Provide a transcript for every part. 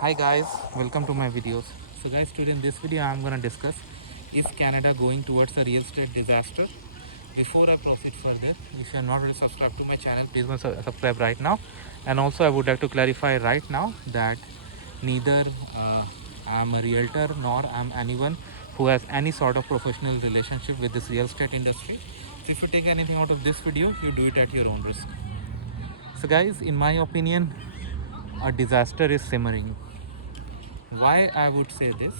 Hi guys, welcome to my videos. So guys, today in this video I'm gonna discuss, is Canada going towards a real estate disaster? Before I proceed further, if you are not really subscribed to my channel, please go subscribe right now. And also I would like to clarify right now that neither I'm a realtor nor I'm anyone who has any sort of professional relationship with this real estate industry. So if you take anything out of this video, you do it at your own risk. So guys, in my opinion, a disaster is simmering. Why I would say this?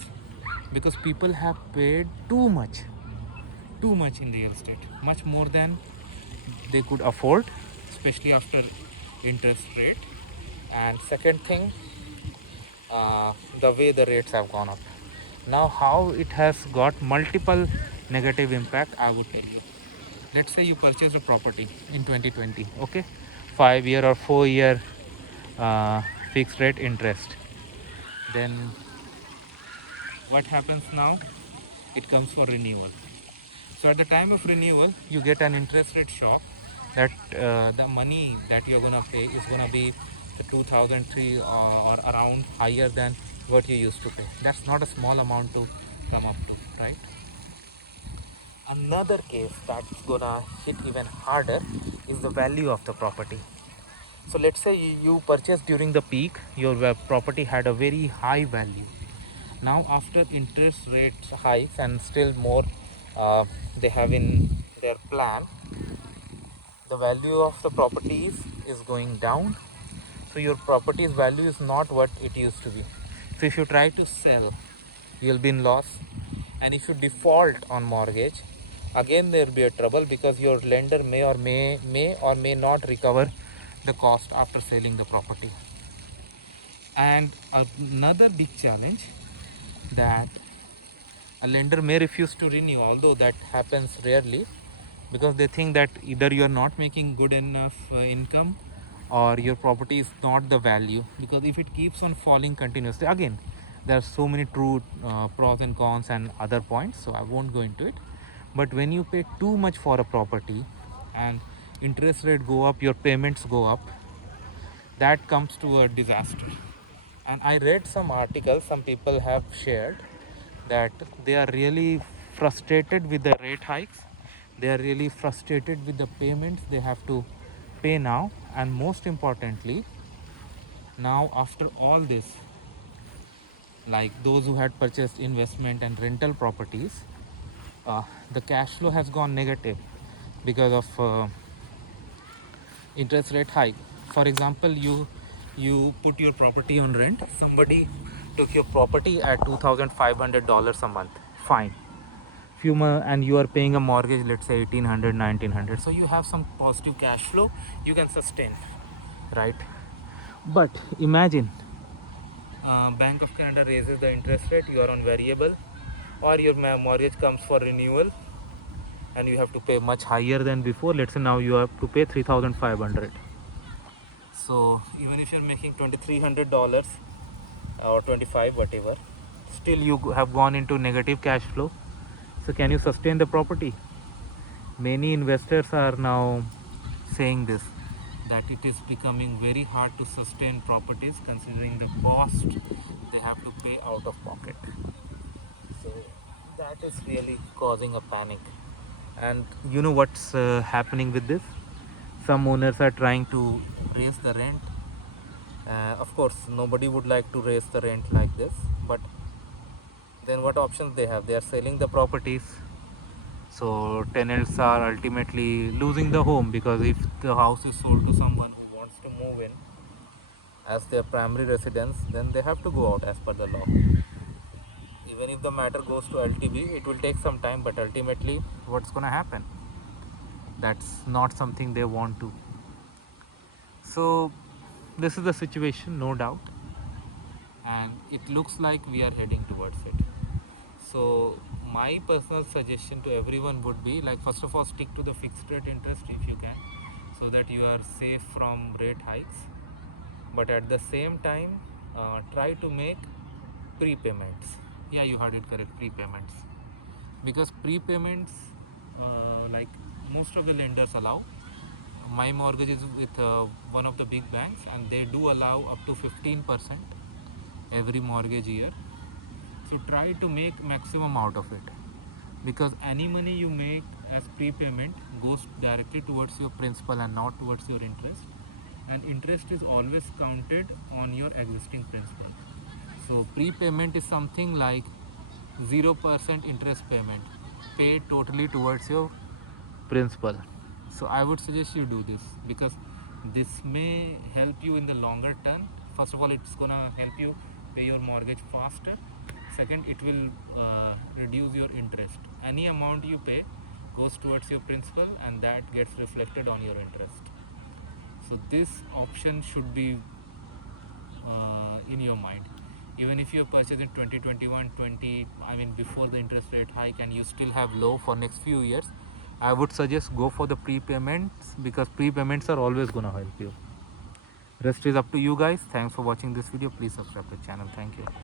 Because people have paid too much in real estate, much more than they could afford, especially after interest rate. And second thing, the way the rates have gone up. Now, how it has got multiple negative impact, I would tell you. Let's say you purchase a property in 2020, okay, 5 year or 4 year uh, fixed rate interest. Then what happens now? It comes for renewal. So at the time of renewal, you get an interest rate shock that the money that you're gonna pay is gonna be the 2003 or around higher than what you used to pay. That's not a small amount to come up to, right? Another case that's gonna hit even harder is the value of the property. So let's say you purchased during the peak, your property had a very high value. Now after interest rates hikes and still more they have in their plan, the value of the properties is going down. So your property's value is not what it used to be. So if you try to sell, you'll be in loss. And if you default on mortgage, again there will be a trouble because your lender may not recover the cost after selling the property. And another big challenge, that a lender may refuse to renew, although that happens rarely, because they think that either you are not making good enough income or your property is not the value. Because if it keeps on falling continuously, again there are so many true pros and cons and other points, so I won't go into it. But when you pay too much for a property and interest rate go up, your payments go up, that comes to a disaster. And I read some articles, some people have shared that they are really frustrated with the rate hikes, they are really frustrated with the payments they have to pay now. And most importantly, now after all this, like those who had purchased investment and rental properties, the cash flow has gone negative because of interest rate hike. For example, you put your property on rent, somebody took your property at $2,500 a month, fine. And you are paying a mortgage, let's say 1800, 1900, so you have some positive cash flow, you can sustain, right? But imagine Bank of Canada raises the interest rate, you are on variable, or your mortgage comes for renewal and you have to pay much higher than before. Let's say now you have to pay 3500. So even if you're making $2300 or 25, whatever, still you have gone into negative cash flow. So can you sustain the property? Many investors are now saying this, that it is becoming very hard to sustain properties considering the cost they have to pay out of pocket. So that is really causing a panic. And you know what's happening with this? Some owners are trying to raise the rent. Of course, nobody would like to raise the rent like this, but then what options they have? They are selling the properties. So tenants are ultimately losing the home, because if the house is sold to someone who wants to move in as their primary residence, then they have to go out as per the law. Even if the matter goes to LTB, it will take some time, but ultimately what's going to happen? That's not something they want to. So this is the situation, no doubt, and it looks like we are heading towards it. So my personal suggestion to everyone would be, like, first of all, stick to the fixed rate interest if you can, so that you are safe from rate hikes. But at the same time, try to make prepayments. Yeah, you heard it correct, prepayments. Because prepayments, like most of the lenders allow. My mortgage is with one of the big banks, and they do allow up to 15% every mortgage year. So try to make maximum out of it, because any money you make as prepayment goes directly towards your principal and not towards your interest, and interest is always counted on your existing principal. So prepayment is something like 0% interest payment paid totally towards your principal. So I would suggest you do this, because this may help you in the longer term. First of all, it's gonna help you pay your mortgage faster. Second, it will reduce your interest. Any amount you pay goes towards your principal, and that gets reflected on your interest. So this option should be in your mind. Even if you have purchased in 2021 20, I mean before the interest rate hike, and you still have low for next few years, I would suggest go for the prepayments, because prepayments are always gonna help you. Rest is up to you guys. Thanks for watching this video. Please subscribe to the channel. Thank you.